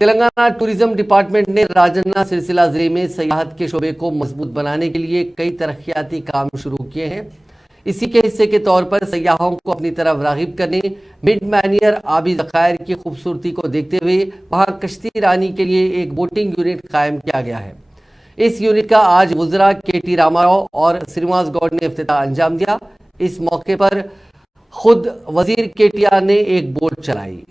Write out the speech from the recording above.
Telangana tourism department ने राजन्ना सिलसिला जिले में सयाहत के शोबे को मजबूत बनाने के लिए कई तरक्याती काम शुरू किए हैं। इसी के हिस्से के तौर पर सयाहों को अपनी तरफ रागिब करने मिड मैनियर आबी ज़खायर की खूबसूरती को देखते हुए वहां कश्ती रानी के लिए एक बोटिंग यूनिट कायम किया गया है। इस यूनिट का आज वुज़रा KT रामाराव और श्रीनिवास गौड़ ने इफ्तिताह अंजाम दिया। इस मौके पर खुद वजीर KTR ने एक बोट चलाई।